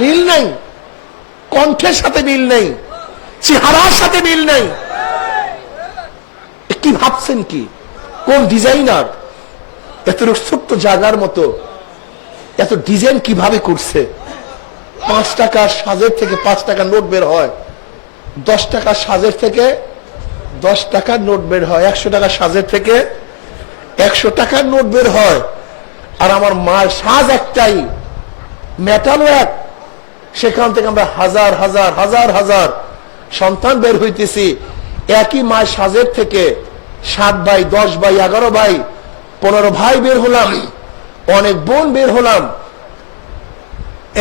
মিল নেই, কণ্ঠের সাথে মিল নেই, চেহারার সাথে মিল নেই। কি ভাবছেন কি? কোন ডিজাইনার এত ছোট্ট জায়গার মতো এত ডিজাইন কিভাবে করছে? 5 টাকার সাজের থেকে 5 টাকার নোট বের হয়, 10 টাকার সাজের থেকে 10 টাকার নোট বের হয়, 100 টাকার সাজের থেকে 100 টাকার নোট বের হয়। আর আমার মার সাজ একটাই, মেটালও এক, সেখান থেকে আমরা হাজার হাজার হাজার হাজার সন্তান বের হইতেছি। একই মায়ের সাজের থেকে 7 ভাই, 10 ভাই, 11 ভাই, 15 ভাই বের হলাম, অনেক বোন বের হলাম।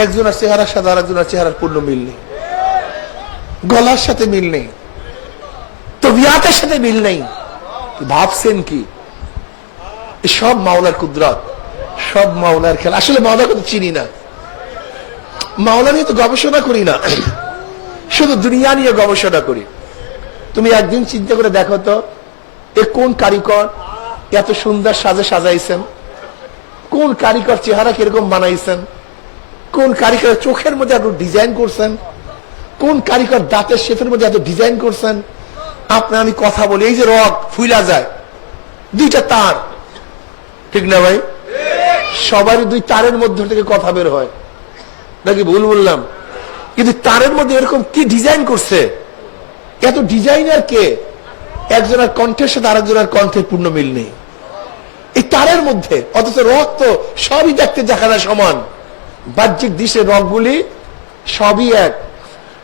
একজনের চেহারার সাথে আর একজনের চেহারার পূর্ণ মিল নেই, গলার সাথে মিল নেই, তবিয়াতের সাথে মিল নেই। ভাবছেন কি? সব মাওলার কুদরত, সব মাওলার খেলা। আসলে মাওলার কথা চিনি না, মাওলা নিয়ে তো গবেষণা করি না, শুধু দুনিয়া নিয়ে গবেষণা করি। তুমি একদিন চিন্তা করে দেখো তো, এ কোন কারিগর এত সুন্দর সাজে সাজাইছেন? কোন কারিগর চেহারা কিরকম বানাইছেন? কোন কারিগর চোখের মধ্যে এত ডিজাইন করছেন? কোন কারিগর দাঁতের শেপের মধ্যে এত ডিজাইন করছেন? আপনার আমি কথা বলি, এই যে রগ ফুইলা যায়, 2টা তার, ঠিক না ভাই? সবার 2 তারের মধ্যে থেকে কথা বের হয়, নাকি ভুল বললাম? কিন্তু তারের মধ্যে এরকম কি ডিজাইন করছে? এত ডিজাইনার কে? একজনের কণ্ঠের সাথে আরেকজনের কণ্ঠের পূর্ণ মিল নেই এই তারের মধ্যে। অথচ রগ তো সবই দেখতে দেখা যায় সমান, বাহ্যিক দৃশ্যের রগগুলি সবই এক,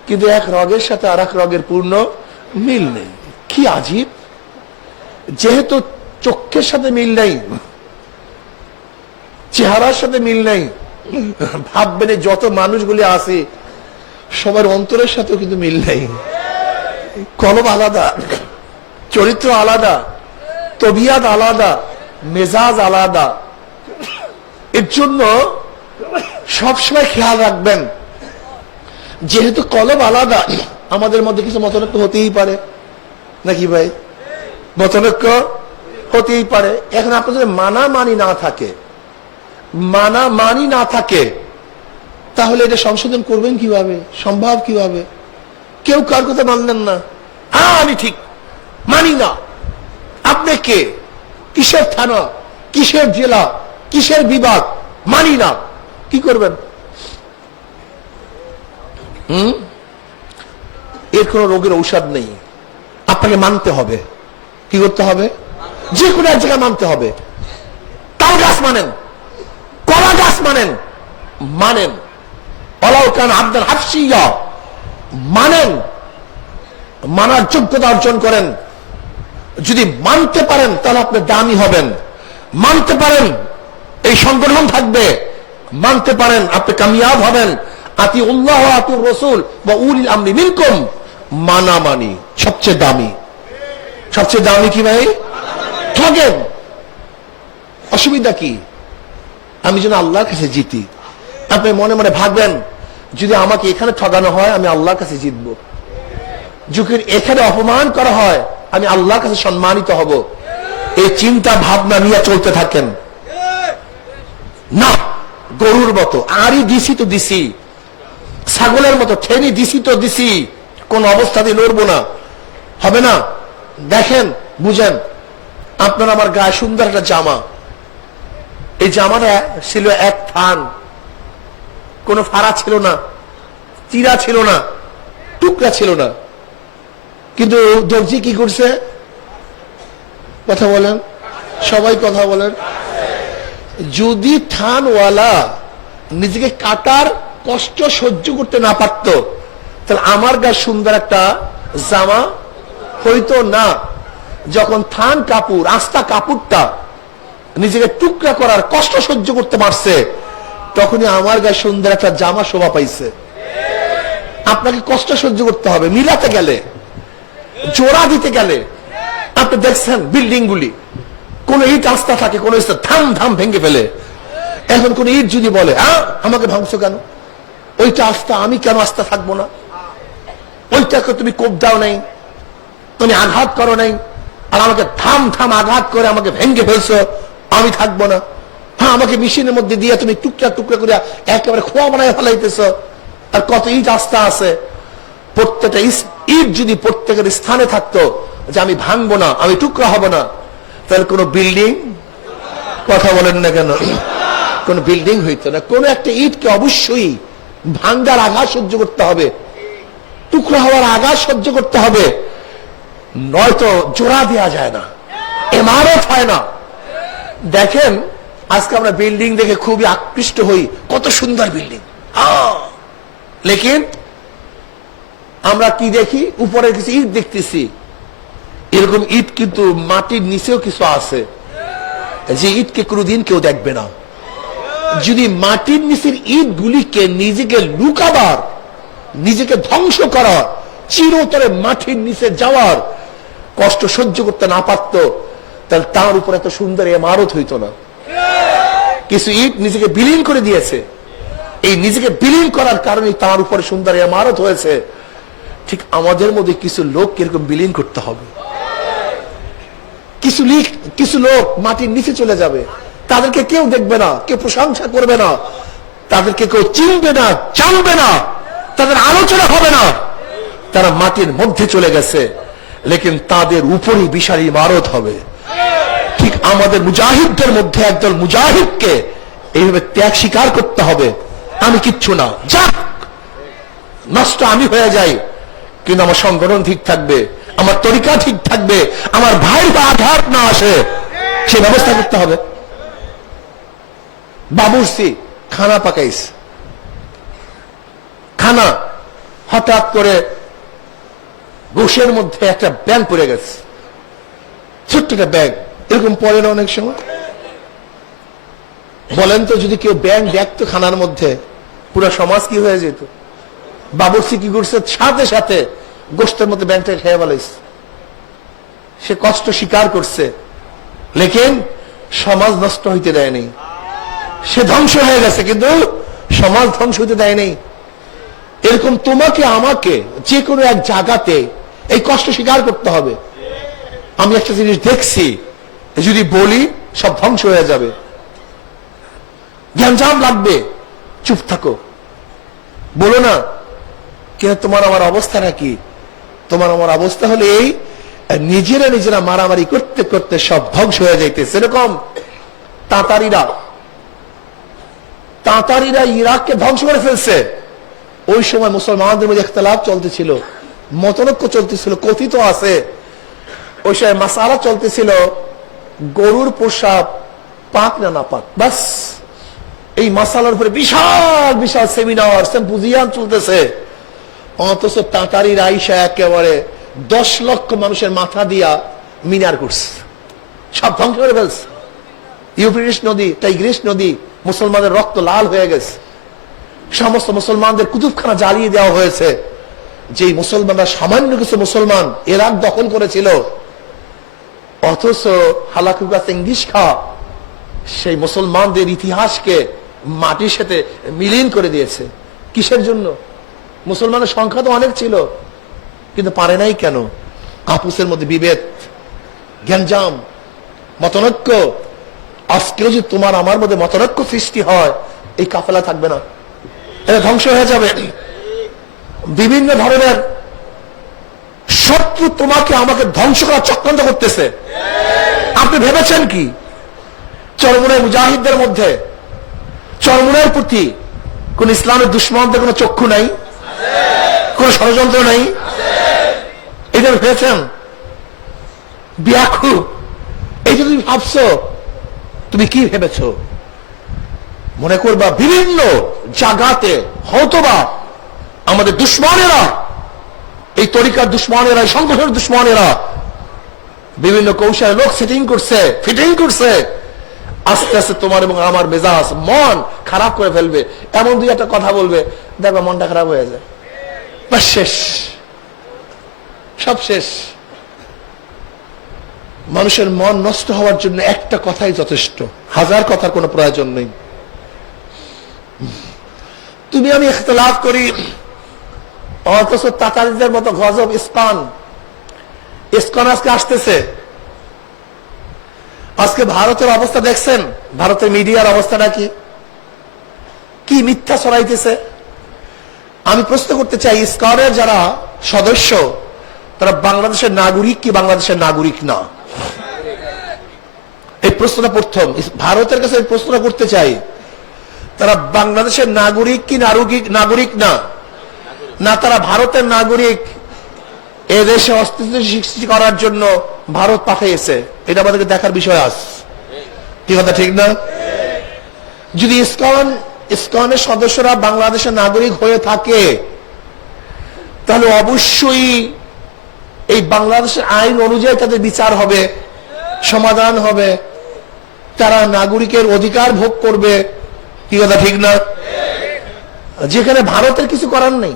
কিন্তু এক রগের সাথে আর এক রগের পূর্ণ মিল নেই। কি আজীব! যেহেতু চোখের সাথে মিল নেই, চেহারার সাথে মিল নেই, ভাববেন যত মানুষগুলি আছে সবার অন্তরের সাথেও কিন্তু মিল নেই। কলব আলাদা, চরিত্র আলাদা, তবিয়াত আলাদা, মেজাজ আলাদা। এর জন্য সবসময় খেয়াল রাখবেন, যেহেতু কলব আলাদা, আমাদের মধ্যে কিছু মতনৈক্য হতেই পারে, নাকি ভাই? মতনৈক্য হতেই পারে। এখন আপনাদের মানামানি না থাকে, মানামানি না থাকে, তাহলে এটা সংশোধন করবেন কিভাবে? সম্ভব কিভাবে? কেউ কার কথা মানলেন না, আমি ঠিক মানি না। আপনি কে? কিসের থানা, কিসের জেলা, কিসের বিভাগ? মানি না। কি করবেন? এর কোন রোগের ঔষধ নেই, আপনাকে মানতে হবে। কি করতে হবে? যে কোনো এক জায়গায় মানতে হবে। তাল গাছ মানেন, কলা গাছ মানেন, মানেন। অলাউকান আব্দাল হাফসিয়া মানেন, মানার যোগ্যতা অর্জন করেন। যদি মানতে পারেন তাহলে আপনি দামি হবেন, মানতে পারেন এই সংগঠন থাকবে, মানতে পারেন আপনি কামিয়াব হবেন। আতিউল্লাহ আতিউর রাসূল ওয়া উলিল আমরি মিনকুম। মানামানি সবচেয়ে দামি। সবচেয়ে দামি কি ভাই? ঠকেন, অসুবিধা কি? আমি যেন আল্লাহর কাছে জিতি। আপনি মনে মনে ভাববেন, যদি আমাকে এখানে ঠকানো হয় আমি আল্লাহর কাছে জিতবো, যদি এখানে অপমান করা হয় আমি আল্লাহর কাছে সম্মানিত হব। এই চিন্তা ভাবনা নিয়ে চলতে থাকেন না। গরুর মতো আরই দিছি তো দিছি, ছাগলের মতো ঠেনি দিছি তো দিছি, কোন অবস্থাতে লড়বো না, হবে না। দেখেন, বুঝেন, আপনার আমার গায়ে সুন্দর একটা জামা, এই জামাটা ছিল এক থান, কোনো ফাড়া ছিল না, চিরা ছিল না, টুকরা ছিল না, কিন্তু দর্জি কি করছে? কথা বলেন, সবাই কথা বলেন। যদি থানওয়ালা নিজেকে কাটার কষ্ট সহ্য করতে না পারত, তাহলে আমার গায়ে সুন্দর একটা জামা হইতো না। যখন থান কাপড়, আস্তা কাপড়টা নিজেকে টুকরা করার কষ্ট সহ্য করতে পারছে, তখনই আমার গায়ে সুন্দর একটা জামা শোভা পাইছে। আপনাকে কষ্ট সহ্য করতে হবে মিলাতে গেলে, জোড়া দিতে গেলে। আপনি দেখছেন বিল্ডিং গুলি, কোন ইট আস্তা থাকে, কোন ইট ধাম ধাম ভেঙে ফেলে। এখন কোন ইট যদি বলে আমাকে ভাঙছো কেন, ওইটা আস্তা, আমি কেন আস্তা থাকবো না? ওইটাকে তুমি কোপ দাও নাই, তুমি আঘাত করো নাই, আর আমাকে থাম থাম আঘাত করে আমাকে ভেঙে ফেলছো, আমি থাকবো না। আমাকে মেশিনের মধ্যে দিয়ে তুমি টুকরা টুকরা করে একেবারে খোয়া বানায় ফেলাইতেছ, আর কত ইট আস্থা আছে। প্রত্যেকটা ইট যদি প্রত্যেকের স্থানে থাকতো, যে আমি ভাঙবো না, আমি টুকরা হব না, তাহলে কোনো বিল্ডিং, কথা বলেন না কেন, কোন বিল্ডিং হইতো না। কোন একটা ইটকে অবশ্যই ভাঙ্গার আঘাত সহ্য করতে হবে, টুকরা হওয়ার আঘাত সহ্য করতে হবে, নয়তো জোড়া দেওয়া যায় না, ইমারত হয় না। দেখেন আজকে আমরা বিল্ডিং দেখে খুবই আকৃষ্ট হই, কত সুন্দর বিল্ডিং, লেকিন আমরা কি দেখি, উপরে কিছু ইট দেখতেছি। এরকম ইট কিন্তু মাটির নিচেও কিছু আছে, যে ইটকে কোনোদিন কেউ দেখবে না। যদি মাটির নিচের ইট গুলিকে নিজেকে লুকাবার, নিজেকে ধ্বংস করার, চিরতরে মাটির নিচে যাওয়ার কষ্ট সহ্য করতে না পারত, তাহলে তার উপর এত সুন্দর ইমারত হইতো না। কিছু ইট নিজেকে বিলীন করে দিয়েছে, এই নিজেকে বিলীন করার কারণে তার উপরে সুন্দর ইমারত হয়েছে। ঠিক আমাদের মধ্যে কিছু লোক এরকম বিলীন করতে হবে। কিছু লোক মাটির নিচে চলে যাবে, তাদেরকে কেউ দেখবে না, কেউ প্রশংসা করবে না, তাদেরকে কেউ চিনবে না, জানবে না, তাদের আলোচনা হবে না, তারা মাটির মধ্যে চলে গেছে, লেকিন তাদের উপরই বিশাল ইমারত হবে। ঠিক আমাদের মুজাহিদদের মধ্যে একদল মুজাহিদকে এইভাবে ত্যাগ স্বীকার করতে হবে। আমি কিচ্ছু না, যাক নষ্ট আমি হয়ে যাই, কিন্তু আমার সংগঠন ঠিক থাকবে, আমার তরিকা ঠিক থাকবে, আমার ভাই বা আঘাত না আসে, সে ব্যবস্থা করতে হবে। বাবুর্চি খানা পাকাইস, খানা হঠাৎ করে গোশের মধ্যে একটা ব্যাগ পড়ে গেছে, ছোট্ট একটা ব্যাগ, এরকম পড়ে না অনেক সময়। বলেন তো যদি কেউ ব্যাগ দেখতো খানার মধ্যে, পুরো সমাজ কি হয়ে যেত? বাবুর্চি কি করছে, সাথে সাথে গোষ্ঠের মধ্যে ব্যাংকটা খেয়ে ফেলাইছে। সে কষ্ট স্বীকার করছে, লেকিন সমাজ নষ্ট হইতে দেয়নি, সে ধ্বংস হয়ে গেছে, কিন্তু সমাজ ধ্বংস হইতে দেয়নি। এরকম তোমাকে আমাকে যে কোনো এক জায়গাতে এই কষ্ট স্বীকার করতে হবে। আমি একটা জিনিস দেখছি, যদি বলি সব ধ্বংস হয়ে যাবে, জ্ঞানজাম লাগবে, চুপ থাকো, বলো না। কিন্তু তোমার আমার অবস্থাটা কি? তোমার আমার অবস্থা হলে এই, নিজেরা মারামারি করতে করতে সব ধ্বংস হয়ে যাইতেছে। এরকম তাতারিরা ইরাককে ধ্বংস করে ফেলছে। ওই সময় মুসলমানদের মধ্যে ইখতিলাফ চলতেছিল, মতনৈক্য চলতেছিল, কথিত আছে ওই সময় মাসালা চলতেছিল, গরুর পোশাক পাক না না পাক, বাস এই মাসালার উপরে বিশাল বিশাল সেমিনার সিম্পোজিয়াম চলতেছে। অথচ তাতারির আইসা একেবারে 10 লক্ষ মানুষের মাথা দিয়া মিনার করছে, সব ধ্বংস করে ফেলছে। ইউফ্রেটিস নদী, টাইগ্রিস নদী, মুসলমানদের রক্ত লাল হয়ে গেছে, সমস্ত মুসলমানদের কুতুবখানা জ্বালিয়ে দেওয়া হয়েছে। যে মুসলমানরা সামান্য কিছু মুসলমান ইরাক দখল করেছিল, অথচ হালাকুকা চেঙ্গিস খা সেই মুসলমানদের ইতিহাসকে মাটির সাথে মিলিন করে দিয়েছে। কিসের জন্য? মুসলমানের সংখ্যা তো অনেক ছিল, কিন্তু পারে নাই কেন? আপুসের মধ্যে বিভেদ, জ্ঞানজাম, মতনৈক্য। আজকেও যদি তোমার আমার মধ্যে মতনৈক্য সৃষ্টি হয়, এই কাফেলা থাকবে না, এটা ধ্বংস হয়ে যাবে। বিভিন্ন ধরনের শত্রু তোমাকে আমাকে ধ্বংস করার চক্রান্ত করতেছে। আপনি ভেবেছেন কি চরমুনায় মুজাহিদদের মধ্যে, চরমুনার প্রতি কোন ইসলামের দুশ্মনদের কোন চক্ষু নাই, কোন ষড়যন্ত্র নাই? এটা ভেবেছেন? ব্যাকুল, এই যে তুমি ভাবছো, তুমি কি ভেবেছো? মনে করবা বিভিন্ন জায়গাতে হয়তোবা আমাদের দুশ্মনেরা, এই তরিকার দুশ্মনেরা, এই সংগঠনের দুশ্মনেরা বিভিন্ন কৌশলে লোক সেটিং করছে, ফিটিং করছে, আস্তে আস্তে তোমার এবং আমার মেজাজ মন খারাপ করে ফেলবে। এমন দুই একটা কথা বলবে, দেখবা মনটা খারাপ হয়ে যায়, বাস শেষ, সব শেষ। মানুষের মন নষ্ট হওয়ার জন্য একটা কথাই যথেষ্ট, হাজার কথার কোনো প্রয়োজন নেই। তুমি আমি ইখতিলাফ করি, অথচ তাতারিদের মতো গজব ইস্কন আজকে আসতেছে। আজকে ভারতের অবস্থা দেখছেন, ভারতের মিডিয়ার অবস্থাটা কি? কি মিথ্যা ছড়াইতেছে। আমি প্রশ্ন করতে চাই, ইসকনের যারা সদস্য তারা বাংলাদেশের নাগরিক কি বাংলাদেশের নাগরিক না? এই প্রশ্নটা প্রথম ভারতের কাছে এই প্রশ্নটা করতে চাই, তারা বাংলাদেশের নাগরিক কি নাগরিক না, না তারা ভারতের নাগরিক এদেশে অস্তিত্ব সৃষ্টি করার জন্য ভারত পাঠিয়েছে? এটা আমাদেরকে দেখার বিষয় আছে, কি কথা ঠিক না? যদি ইসকনের সদস্যরা বাংলাদেশের নাগরিক হয়ে থাকে তাহলে অবশ্যই এই বাংলাদেশের আইন অনুযায়ী তাদের বিচার হবে, সমাধান হবে, তারা নাগরিকের অধিকার ভোগ করবে, কি কথা ঠিক না? যেখানে ভারতের কিছু করার নেই,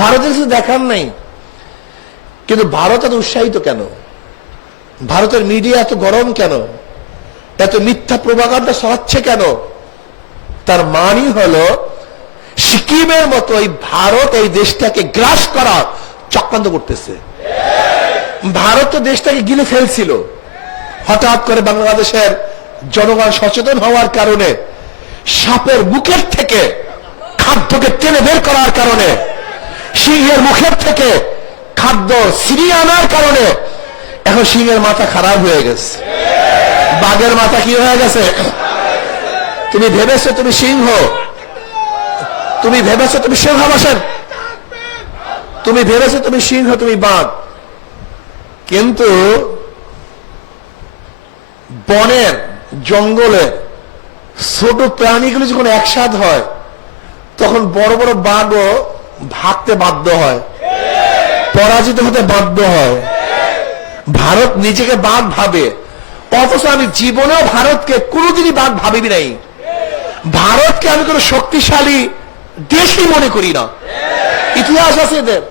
ভারতের কিছু দেখার নেই, কিন্তু ভারত এত উৎসাহিত কেন? ভারতের মিডিয়া এত গরম কেন? এত মিথ্যা প্রভাকাণ্ডা ছড়াচ্ছে কেন? তার মানই হলো সিকিমের মতো এই ভারত এই দেশটাকে গ্রাস করা চক্রান্ত করতেছে। ভারত তো দেশটাকে গিলে ফেলছিল, হঠাৎ করে বাংলাদেশের জনগণ সচেতন হওয়ার কারণে, সাপের মুখের থেকে খাদ্যকে টেনে বের করার কারণে, সিংহের মুখের থেকে খাদ্য ছিনিয়ে আনার কারণে এখন সিংহের মাথা খারাপ হয়ে গেছে, বাঘের মাথা কি হয়ে গেছে? তুমি ভেবেছো তুমি সিংহ, তুমি ভেবেছো তুমি সিংহাসন, তুমি ভেবেছো তুমি সিংহ, তুমি বাঘ, কিন্তু বনের জঙ্গলে ছোট প্রাণীগুলো যখন একসাথ হয় তখন বড় বড় বাঘও ভাগতে বাধ্য হয়, পরাজিত হতে বাধ্য হয়। ভারত নিজেকে বাঘ ভাবে, অথচ আমি জীবনেও ভারতকে কোনোদিনই বাঘ ভাবিবি নাই। ভারতকে আমি কোনো শক্তিশালী দেশই মনে করি না। ইতিহাস আছে এদের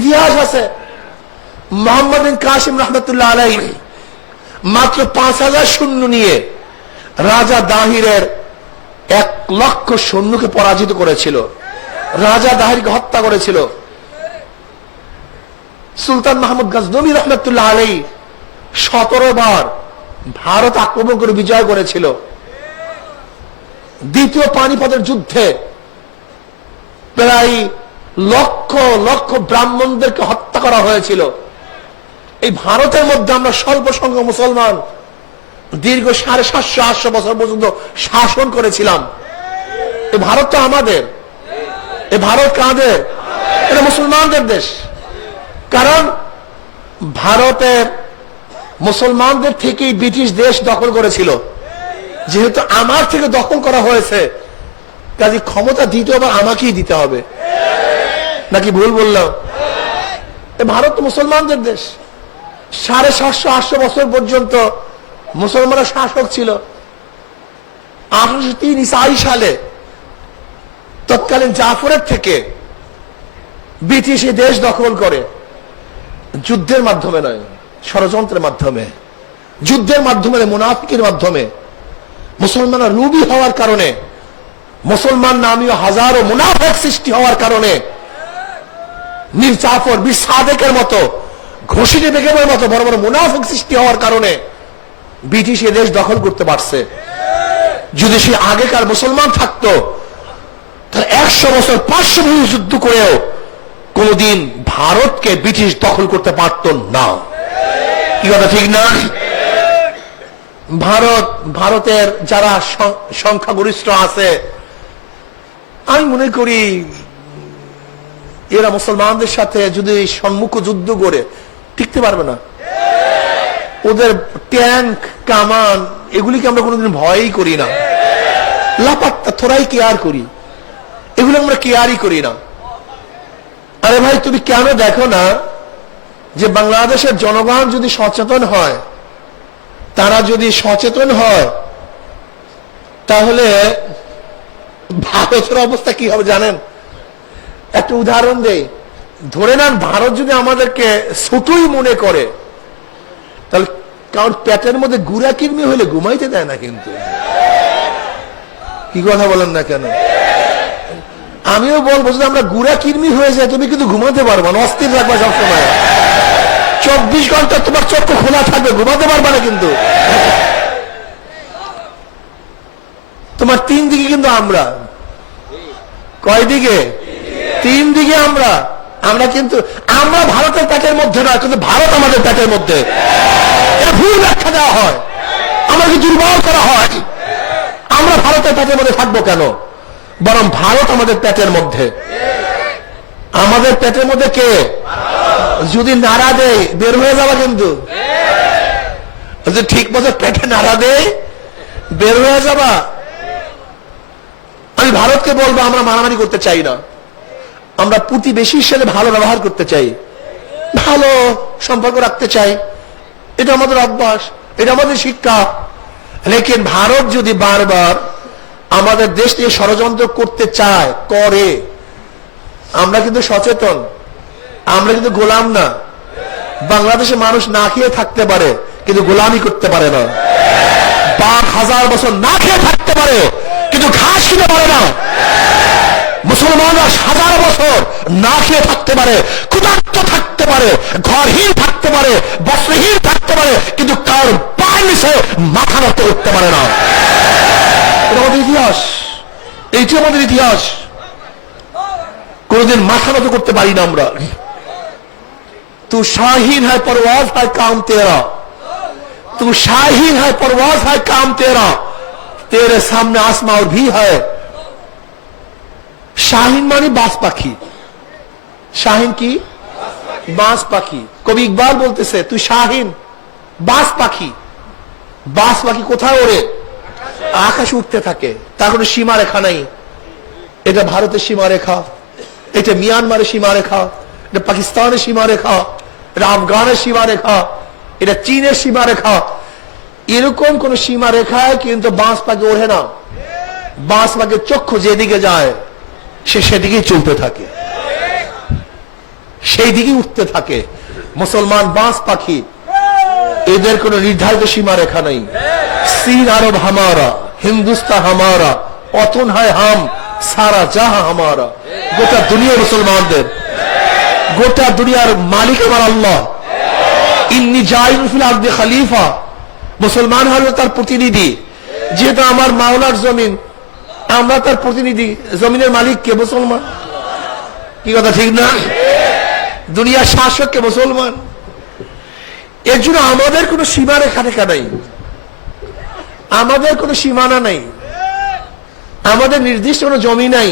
ইতিহাস আছে। মোহাম্মদ বিন কাসিম রহমতুল্লাহ আলাইহি মাত্র 5000 সৈন্য নিয়ে রাজা দাহিরের 1 লক্ষ সৈন্যকে পরাজিত করেছিল, রাজা দাহিরকে হত্যা করেছিল। সুলতান মাহমুদ গজনবী রহমতুল্লাহ আলাইহি 17 বার ভারত আক্রমণ করে বিজয় করেছিল। দ্বিতীয় পানিপথের যুদ্ধে প্রায় লক্ষ লক্ষ ব্রাহ্মণদেরকে হত্যা করা হয়েছিল। এই ভারতের মধ্যে আমরা স্বল্প সংখ্যক মুসলমান দীর্ঘ 750-800 বছর পর্যন্ত শাসন করেছিলাম। এই ভারত তো আমাদের, এই ভারত কাদের? এটা মুসলমানদের দেশ। কারণ ভারতের মুসলমানদের থেকেই ব্রিটিশ দেশ দখল করেছিল। যেহেতু আমার থেকে দখল করা হয়েছে, কাজে ক্ষমতা দ্বিতীয়বার আমাকেই দিতে হবে, নাকি ভুল বললাম? ভারত তো মুসলমানদের দেশ। 750-800 বছর পর্যন্ত মুসলমানরা শাসক ছিল। 1803 ঈসাই সালে তৎকালীন জাফরের থেকে ব্রিটিশ এই দেশ দখল করে, যুদ্ধের মাধ্যমে নয়, ষড়যন্ত্রের মাধ্যমে, যুদ্ধের মাধ্যমে, মুনাফিকের মাধ্যমে। মুসলমানরা লুবি হওয়ার কারণে, মুসলমান নামীয় হাজারো মুনাফিক সৃষ্টি হওয়ার কারণে, মীর জাফর, বীর সাদেকের মতো, ঘোষিনী বেগমের মতো বড় বড় মুনাফিক সৃষ্টি হওয়ার কারণে ব্রিটিশ এ দেশ দখল করতে পারছে। যদি সে আগেকার মুসলমান থাকতো তাহলে 100 বছর 500 বছর যুদ্ধ করেও কোনদিন ভারতকে ব্রিটিশ দখল করতে পারত না। কি কথা ঠিক না? ভারতের যারা সংখ্যাগরিষ্ঠ আছে, আমি মনে করি এরা মুসলমানদের সাথে যদি সম্মুখ যুদ্ধ করে টিকতে পারবে না। ওদের ট্যাঙ্ক, কামান, এগুলিকে আমরা কোনোদিন ভয়ই করি না, লাপাত্তা থোড়াই কেয়ার করি, এগুলো আমরা কেয়ারই করি না। আরে ভাই, তুমি কেন দেখো না যে বাংলাদেশের জনগণ যদি সচেতন হয়, তারা যদি সচেতন হয়, তাহলে ভারতের অবস্থা কি হবে জানেন? একটা উদাহরণ দেই। ধরে নেন ভারত যদি আমাদেরকে ছোটই মনে করে, তাহলে কারণ পেটের মধ্যে গুড়া কিরমি হলে ঘুমাইতে দেয় না। কিন্তু কি কথা বলেন না কেন? আমিও বলবো যদি আমরা গুড়া কিরমি হয়ে যায়, তুমি কিন্তু ঘুমাতে পারবা না, অস্থির রাখবা সবসময়। 24 ঘন্টা তোমার চক্ষু খোলা থাকবে, ঘুমাতে পারবা না। কিন্তু তোমার 3 দিকে কিন্তু আমরা, কয় দিকে? তিন দিকে। আমরা আমরা কিন্তু আমরা ভারতের পেটের মধ্যে নয়, কিন্তু ভারত আমাদের পেটের মধ্যে। এটা ভুল ব্যাখ্যা দেওয়া হয়, আমাকে দুর্বল করা হয়। আমরা ভারতের পেটের মধ্যে থাকবো কেন? বরং ভারত আমাদের পেটের মধ্যে। আমাদের পেটের মধ্যে কে? যদি নাড়া দেয় বের হয়ে যাবা, কিন্তু ঠিক মতো পেটে নাড়া দেয় বের হয়ে যাবা। আমি ভারতকে বলবো, আমরা মারামারি করতে চাই না, আমরা প্রতিবেশীর সাথে ভালো ব্যবহার করতে চাই, ভালো সম্পর্ক রাখতে চাই। এটা আমাদের অভ্যাস, এটা আমাদের শিক্ষা। লেকিন ভারত যদি বারবার আমাদের দেশ নিয়ে ষড়যন্ত্র করতে চায়, করে, আমরা কিন্তু সচেতন, আমরা কিন্তু গোলাম না। বাংলাদেশে মানুষ না খেয়ে থাকতে পারে, কিন্তু গোলামি করতে পারে না। 1000 বছর না খেয়ে থাকতে পারে, কিন্তু ঘাস খেতে পারে না। মুসলমানরা 1000 বছর না খেয়ে থাকতে পারে, ক্ষুধার্ত থাকতে পারে, ঘরহীন থাকতে পারে, বস্ত্রহীন থাকতে পারে, কিন্তু কার পায়ের নিচে মাথা নত করতে পারে না। এটা আমাদের ইতিহাস, এইটি আমাদের ইতিহাস। কোনদিন মাথা নত করতে পারি না আমরা। तू शाहीन है परवाज है काम तेरा, तू शाहीन है परवाज है काम तेरा, तेरे सामने आसमां और भी है। শাহিন মানে বাস পাখি। শাহিন কি? বাস পাখি। কবি ইকবাল বলতেছে, তুই শাহিন, বাস পাখি। বাস পাখি কোথায় ওড়ে? আকাশে উঠতে থাকে, তার কোনো সীমারেখা নাই। এটা ভারতের সীমারেখা, এটা মিয়ানমারের সীমারেখা, এটা পাকিস্তানের সীমারেখা, এটা আফগানের সীমারেখা, এটা চীনের সীমারেখা। এরকম কোন সীমারেখায় কিন্তু বাঁশ পাখি ওঠে না। বাঁশ পাখির চক্ষু যেদিকে যায় সে সেদিকেই চলতে থাকে, সেই দিকেই উঠতে থাকে। মুসলমান বাঁশ পাখি, এদের কোন নির্ধারিত সীমারেখা নেই। চীন আরব হামারা, হিন্দুস্তান হামারা, অতন হয় হাম, সারা জাহা হামারা। গোটা দুনিয়া মুসলমানদের, গোটা দুনিয়ার মালিক আমার আল্লাহ। ইন্নী জাইলুন ফিল আরদি খলিফা। মুসলমান হলো তার প্রতিনিধি। যেহেতু আমার মাওলার জমিন, আমরা তার প্রতিনিধি। জমিনের মালিক কে? মুসলমান। কি কথা ঠিক না? দুনিয়ার শাসক কে? মুসলমান। এর জন্য আমাদের কোন সীমারেখা রেখা নাই, আমাদের কোন সীমানা নাই, আমাদের নির্দিষ্ট কোন জমি নাই।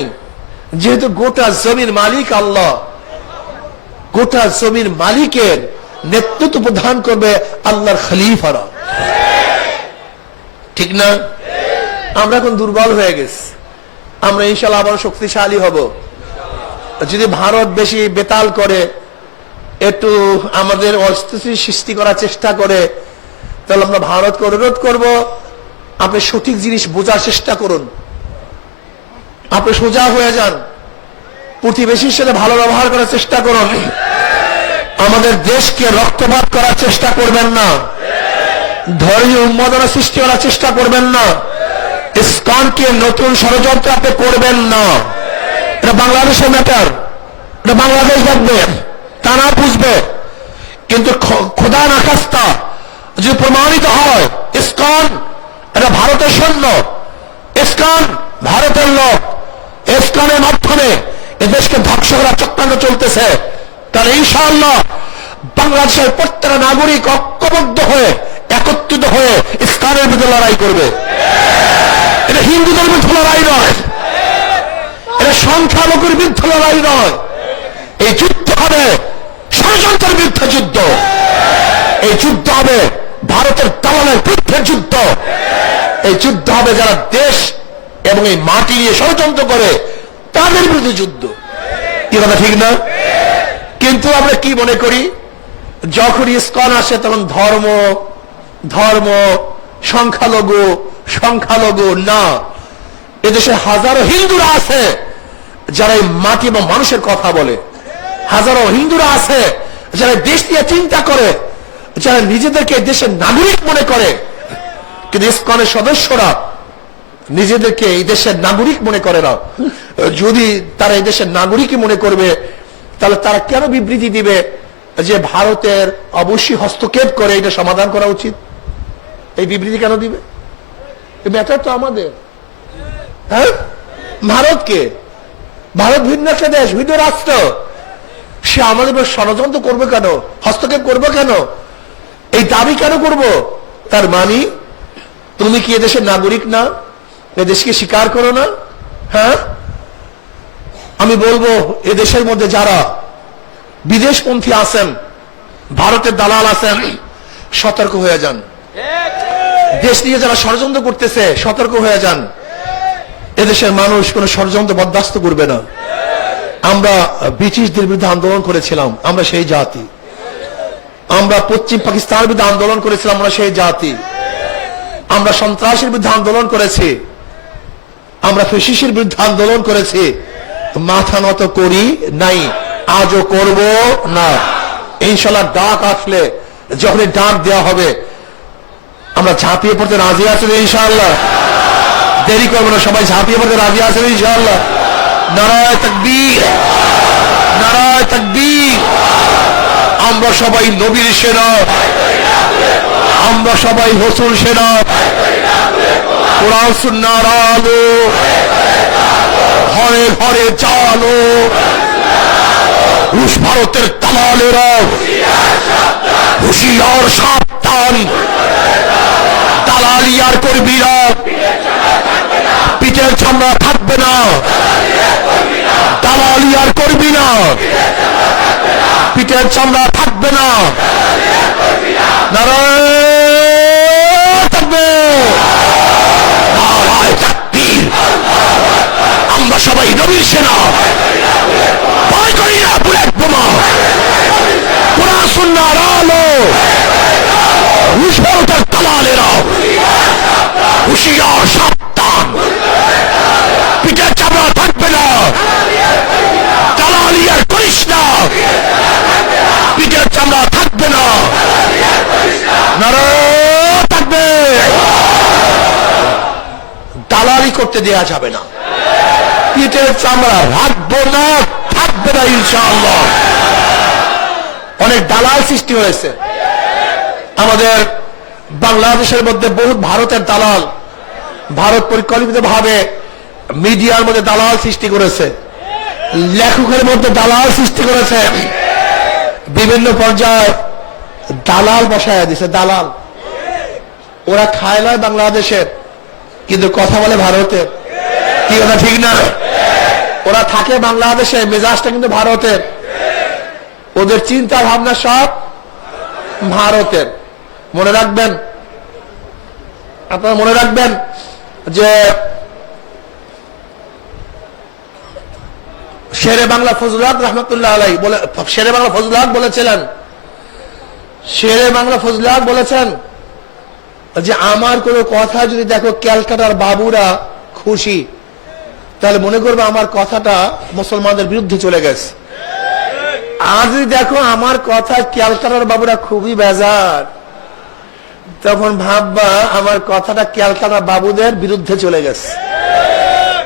যেহেতু গোটা জমির মালিক আল্লাহ, গোটা জমির মালিকের নেতৃত্ব প্রদান করবে আল্লাহর খলিফারা। ঠিক না? আমরা এখন দুর্বল হয়ে গেছি, আমরা ইনশাআল্লাহ আবার শক্তিশালী হব। যদি ভারত বেশি বেতাল করে, একটু আমাদের অস্থিতি সৃষ্টি করার চেষ্টা করে, তাহলে আমরা ভারতকে অনুরোধ করব, আপনি সঠিক জিনিস বোঝার চেষ্টা করুন, আপনি সোজা হয়ে যান, প্রতিবেশীর সাথে ভালো ব্যবহার করার চেষ্টা করুন। আমাদের দেশকে রক্তপাত করার চেষ্টা করবেন না, ধর্মীয় উন্মাদনা সৃষ্টি করার চেষ্টা করবেন না, ইসলামকে নতুন ষড়যন্ত্র আপনি করবেন না। এটা বাংলাদেশের ম্যাটার, এটা বাংলাদেশ দেখবে, তারা বুঝবে। কিন্তু খোদা না খাস্তা যদি প্রমাণিত হয় ইসকন এটা ভারতের সৈন্য, ইসকন ভারতের লোক, ইসকনের মাধ্যমে এদেশকে ধ্বংস করার চক্রান্ত চলতেছে, তাহলে ইনশাআল্লাহ বাংলাদেশের প্রত্যেকটা নাগরিক ঐক্যবদ্ধ হয়ে, একত্রিত হয়ে ইসলামের বিরুদ্ধে লড়াই করবে। এটা হিন্দুদের বিরুদ্ধে লড়াই নয়, এটা সংখ্যালঘুর বিরুদ্ধে লড়াই নয়। এই যুদ্ধ হবে ষড়যন্ত্রের বিরুদ্ধে যুদ্ধ, এই যুদ্ধ হবে ভারতের দালালের বিরুদ্ধে যুদ্ধ, এই যুদ্ধ হবে যারা দেশ এবং এই মাটি নিয়ে ষড়যন্ত্র করে তাদের বিরুদ্ধে যুদ্ধ। কি কথা ঠিক না? কিন্তু আমরা কি মনে করি, যখন ইসকন আসে তখন ধর্ম ধর্ম, সংখ্যালঘু সংখ্যালঘু। না, এদেশে হাজারো হিন্দুরা আছে যারা এই মাটি এবং মানুষের কথা বলে, হাজারো হিন্দুরা আছে যারা দেশ নিয়ে চিন্তা করে, যারা নিজেদেরকে দেশের নাগরিক মনে করে। কিন্তু ইসকনের সদস্যরা নিজেদেরকে এই দেশের নাগরিক মনে করে না। যদি তারা এই দেশের নাগরিকই মনে করবে, তাহলে তারা কেন বিবৃতি দিবে যে ভারতের অবশ্যই হস্তক্ষেপ করে এটা সমাধান করা উচিত? এই বিবৃতি কেন দিবে? এই ম্যাটার তো আমাদের। হ্যাঁ, ভারতকে ভারত ভিন্ন একটা দেশ, ভিন্ন রাষ্ট্র, সে আমাদের উপর ষড়যন্ত্র করবে কেন, হস্তক্ষেপ করবে কেন, এই দাবি কেন করব? তার মানে তুমি কি এদেশের নাগরিক না? এদেশকে স্বীকার করো না? হ্যাঁ, আমি বলবো এদেশের মধ্যে যারা বিদেশপন্থী আছেন, ভারতের দালাল আছেন, সতর্ক হয়ে যান। দেশ নিয়ে যারা ষড়যন্ত্র করতেছে, সতর্ক হয়ে যান। এদেশের মানুষ কোন ষড়যন্ত্র বরদাস্ত করবে না। আমরা ব্রিটিশদের বিরুদ্ধে আন্দোলন করেছিলাম, আমরা সেই জাতি। আমরা পশ্চিম পাকিস্তানের বিরুদ্ধে আন্দোলন করেছিলাম, আমরা সেই জাতি। আমরা সন্ত্রাসের বিরুদ্ধে আন্দোলন করেছি, আমরা ফ্যাসিস্টের বিরুদ্ধে আন্দোলন করেছি, মাথা নত করি নাই, আজও করব না। ইনশাল্লাহ ডাক আসলে, যখনই ডাক দেওয়া হবে, আমরা ঝাঁপিয়ে পড়তে রাজি আছেন ইনশাআল্লাহ? দেরি করবো না, সবাই ঝাঁপিয়ে পড়তে রাজি আছেন ইনশাআল্লাহ? নারায়ে তাকবীর, নারায়ে তাকবীর। আমরা সবাই নবীর সেনা, আমরা সবাই রাসূল সেনা, কোরআন সুন্নাহর আলো ঘরে ঘরে চালো। রুশ ভারতের দালালেরা হুঁশিয়ার সাবধান, দালালি আর কর্মীরা পিঠের চামড়া থাকবে না, দালালি আর করবি না, পিঠের চামড়া থাকবে না। নারায়ে তাকবীর, নারায়ে তাকবীর। আমরা সবাই নবীর সেনা, ভয় করি না বুলেট বোমা, কোরআন সুন্নাহর আলো। রুশ ভারতের দালালেরা হুঁশিয়ার সাবধান, পিঠের চামড়া থাকবে না, দালালি আর করিস না, পিঠের চামড়া থাকবে না। নারায়ে তাকবীর। দালালি করতে দেয়া যাবে না, পিঠের চামড়া রাখবো না, থাকবে না ইনশাআল্লাহ। অনেক দালাল সৃষ্টি হয়েছে আমাদের বাংলাদেশের মধ্যে, বহুত ভারতের দালাল। ভারত পরিকল্পিত ভাবে মিডিয়ার মধ্যে দালাল সৃষ্টি করেছে, লেখকের মধ্যে দালাল সৃষ্টি করেছে, বিভিন্ন পর্যায়ে দালাল বসায় দিছে। দালাল ওরা খায় নয় বাংলাদেশের, কিন্তু কথা বলে ভারতের। কি কথা ঠিক না? ওরা থাকে বাংলাদেশে, মেজাজটা কিন্তু ভারতের। ওদের চিন্তা ভাবনা সব ভারতের। মনে রাখবেন, আপনারা মনে রাখবেন যে শেরে বাংলা ফজলুল হক রহমতুল্লাহ আলাইহি বলে, শেরে বাংলা ফজলুল হক বলেছিলেন, শেরে বাংলা ফজলুল হক বলেছেন যে আমার কোনো কথা যদি দেখো ক্যালকাটার বাবুরা খুশি, তাহলে মনে করবে আমার কথাটা মুসলমানদের বিরুদ্ধে চলে গেছে। আর যদি দেখো আমার কথা ক্যালকাটার বাবুরা খুবই বেজার, তখন ভাববা আমার কথাটা ক্যালকাটা বাবুদের বিরুদ্ধে চলে গেছে।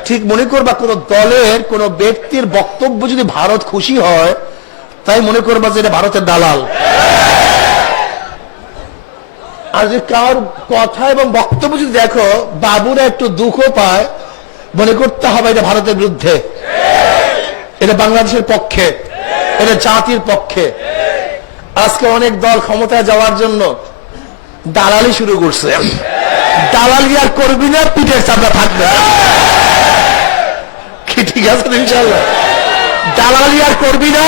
ঠিক মনে করবা কোন দলের কোন ব্যক্তির বক্তব্য যদি ভারত খুশি হয়, তাই মনে করবা যে এটা ভারতের দালাল। আর যদি কার কথা এবং বক্তব্য যদি দেখো বাবুরা একটু দুঃখ পায়, মনে করতে হবে এটা ভারতের বিরুদ্ধে, এটা বাংলাদেশের পক্ষে, এটা জাতির পক্ষে। আজকে অনেক দল ক্ষমতায় যাওয়ার জন্য দালালি শুরু করছে। দালালি আর করবি না, পিঠের চামড়া থাকবে। কি ঠিক আছে ইনশাআল্লাহ? দালালি আর করবি না,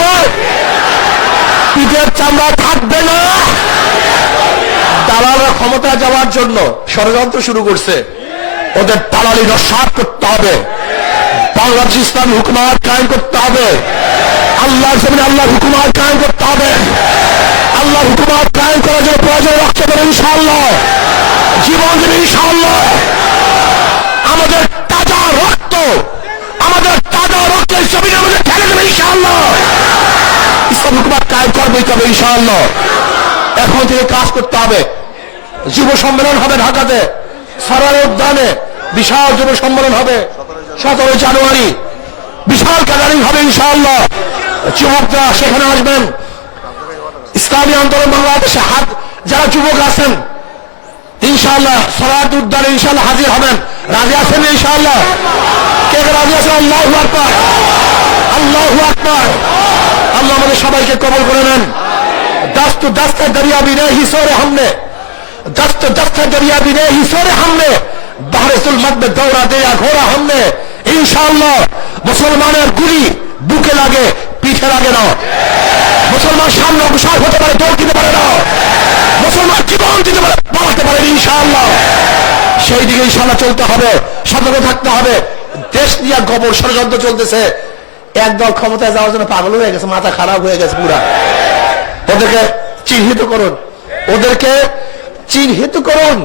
পিঠের চামড়া থাকবে না। দালালরা ক্ষমতায় যাওয়ার জন্য ষড়যন্ত্র শুরু করছে। ওদের দালালি নস্যাৎ করতে হবে, বাংলাদেশ ইসলামী হুকুমত কায়েম করতে হবে, আল্লাহর জমিনে আল্লাহর হুকুমত কায়েম করতে হবে। আল্লাহর হুকুমত কায়েম করার জন্য প্রয়োজন রক্ত দেবেন ইনশাআল্লাহ, জীবন দেবেন ইনশাআল্লাহ। আমাদের তাজা রক্ত, আমাদের তাজা রক্তের জমিনে আমাদের ঢেলে দেবে ইনশাআল্লাহ। ইসলাম হুকুমত কায়েম করবেই তবে ইনশাআল্লাহ। এখন থেকে কাজ করতে হবে। যুব সম্মেলন হবে ঢাকাতে, সরার উদ্যানে বিশাল যুব সম্মেলন হবে 17 জানুয়ারি, বিশাল গ্যাদারিং হবে ইনশাআল্লাহ। যুবকরা সেখানে আসবেন। ইসলামী আন্দোলন বাংলাদেশে হাত যারা যুবক আছেন ইনশাআল্লাহ সরার উদ্যানে ইনশাআল্লাহ হাজির হবেন। রাজি আছেন ইনশাআল্লাহ? কে রাজি আছেন? আল্লাহু আকবার। আল্লাহু আকবার। আল্লাহ আমাদের সবাইকে কবুল করে নেন। दस्त दस्त दरिया भी नहीं सोरे हमने, दस्त दस्त दरिया भी नहीं सोरे हमने, बाहर जुल्मत में दौड़ा दिया घोड़ा हमने। इंशाअल्लाह मुसलमाনের গুলি বুকে লাগে, পিঠে লাগে না। মুসলমান সামনে অগ্রসর হতে পারে, দৌড় দিতে পারে না। মুসলমান জীবন দিতে পারে, বাঁচতে পারে ইনশাআল্লাহ। সেই দিকে ইনশাআল্লাহ চলতে হবে, সতর্ক থাকতে হবে। দেশ নিয়ে গোবর ষড়যন্ত্র চলতেছে। একদল ক্ষমতায় যাওয়ার জন্য পাগল হয়ে গেছে, মাথা খারাপ হয়ে গেছে পুরা। ওদেরকে চিহ্নিত করুন, ওদেরকে চিহ্নিত করুন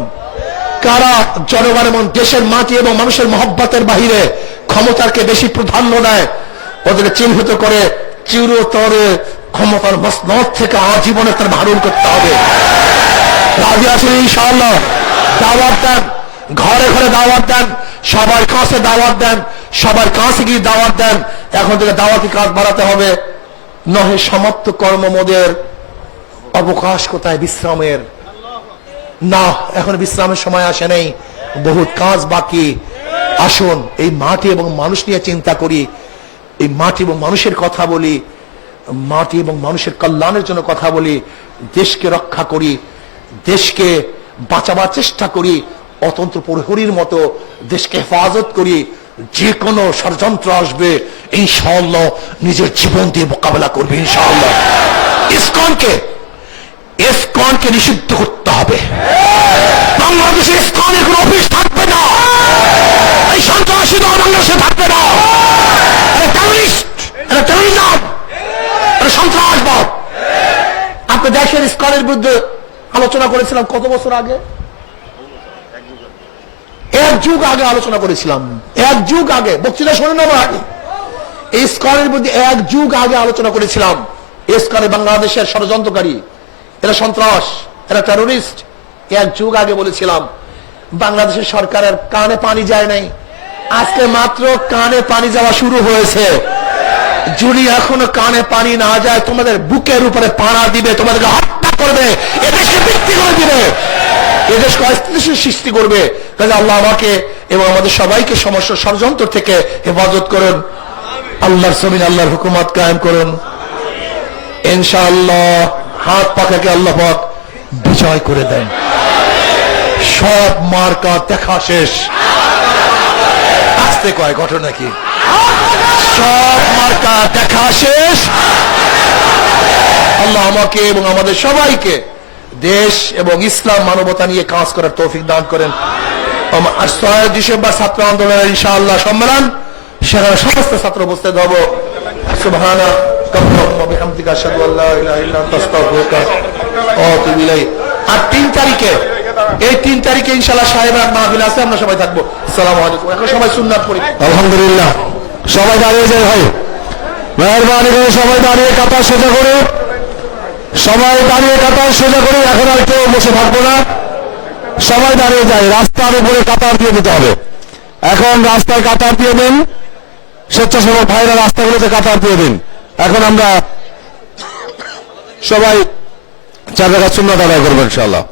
কারা জনগণ এবং দেশের মাটি এবং মানুষের মহব্বতের বাহিরে ক্ষমতাকে বেশি প্রাধান্য দেয়। ওদেরকে চিহ্নিত করে চিরতরে ক্ষমতার মসনদ থেকে আজীবনে তার ধারণ করতে হবে। রাজি আছেন ইনশাআল্লাহ? দাওয়াত দেন, ঘরে ঘরে দাওয়াত দেন, সবার কাছে দাওয়াত দেন, সবার কাছে গিয়ে দাওয়াত দেন। এখন থেকে দাওয়াতি কাজ বাড়াতে হবে। নহে সমাপ্ত কর্মমোদের অবকাশ কোথায় বিশ্রামের? না, এখন বিশ্রামের সময় আসে নেই, বহুত কাজ বাকি। আসুন এই মাটি এবং মানুষ নিয়ে চিন্তা করি, এই মাটি এবং মানুষের কথা বলি, মাটি এবং মানুষের কল্যাণের জন্য কথা বলি, দেশকে রক্ষা করি, দেশকে বাঁচাবার চেষ্টা করি, অতন্ত্র প্রহরীর মতো দেশকে হেফাজত করি। যে কোনো ষড়যন্ত্র আসবে ইনশাআল্লাহ নিজের জীবন দিয়ে মোকাবেলা করবে ইনশাআল্লাহ। ইসকনকে নিষিদ্ধ করতে হবে। বাংলাদেশে ইসকনের কোন অফিস থাকবে না, এই সন্ত্রাসী দল বাংলাদেশে থাকবে না। সন্ত্রাসবাদ আপনি দেখেন, ইসকনের বিরুদ্ধে আলোচনা করেছিলাম কত বছর আগে, এক যুগ আগে আলোচনা করেছিলাম, এক যুগ আগে। বক্তৃতা শোনেন আমার আগে, ইসকনের বিরুদ্ধে এক যুগ আগে আলোচনা করেছিলাম। ইসকনে বাংলাদেশের ষড়যন্ত্রকারী, এরা সন্ত্রাস, এরা টেরোরিস্ট। এক যুগ আগে বলেছিলাম। বাংলাদেশের সরকারের কানে পানি যায় নাই, আজকে মাত্র কানে পানি যাওয়া শুরু হয়েছে। যদি এখনো কানে পানি না যায়, তোমাদের বুকের উপরে পাড়া দিবে, তোমাদেরকে হত্যা করবে, এদেশকে বিক্রি করে দিবে, এদেশকে অস্থিতিশীল সৃষ্টি করবে। তাহলে আল্লাহ আমাকে এবং আমাদের সবাইকে সমস্ত ষড়যন্ত্র থেকে হেফাজত করুন। আল্লাহর জমিনে আল্লাহর হুকুমত কায়েম করুন ইনশাআল্লাহ। হাত পাখাকে আল্লাহ পাক বিজয় করে দেন। সব মার্কা দেখা শেষ। আসতে কয় ঘটনা কি? সব মার্কা দেখা শেষ। আল্লাহ আমাকে এবং আমাদের সবাইকে দেশ এবং ইসলাম মানবতা নিয়ে কাজ করার তৌফিক দান করেন। 6 ডিসেম্বর ছাত্র আন্দোলনের ইনশাআল্লাহ সম্মেলন, সেখানে সমস্ত ছাত্র উপস্থিত হব। সুবহানা কাল্লাহুম্মা বিহামদিকা আশহাদু আল্লা ইলাহা ইল্লা আনতা আস্তাগফিরুকা ওয়া আতুবু ইলাইক। আর 3 তারিখে, এই 3 তারিখে ইনশাআল্লাহ সাহেবের মাহফিল আছে, আমরা সবাই থাকবো। আসসালামু আলাইকুম। এখন সবাই সুন্নাত পড়ি। আলহামদুলিল্লাহ, সবাই দাঁড়িয়ে যায় ভাই, মেহরবানি করে সবাই দাঁড়িয়ে কাতার সোজা করে, সবাই দাঁড়িয়ে কাতার সোজা করে। এখন আর কেউ বসে থাকবো না, সবাই দাঁড়িয়ে যায়। রাস্তার উপরে কাতার দিয়ে দিতে হবে। এখন রাস্তায় কাতার দিয়ে দিন, স্বেচ্ছাসেবক ভাইরা রাস্তাগুলোতে কাতার দিয়ে দিন। এখন আমরা সবাই 4 রাকাত সুন্নাত আদায় করবো ইনশাআল্লাহ।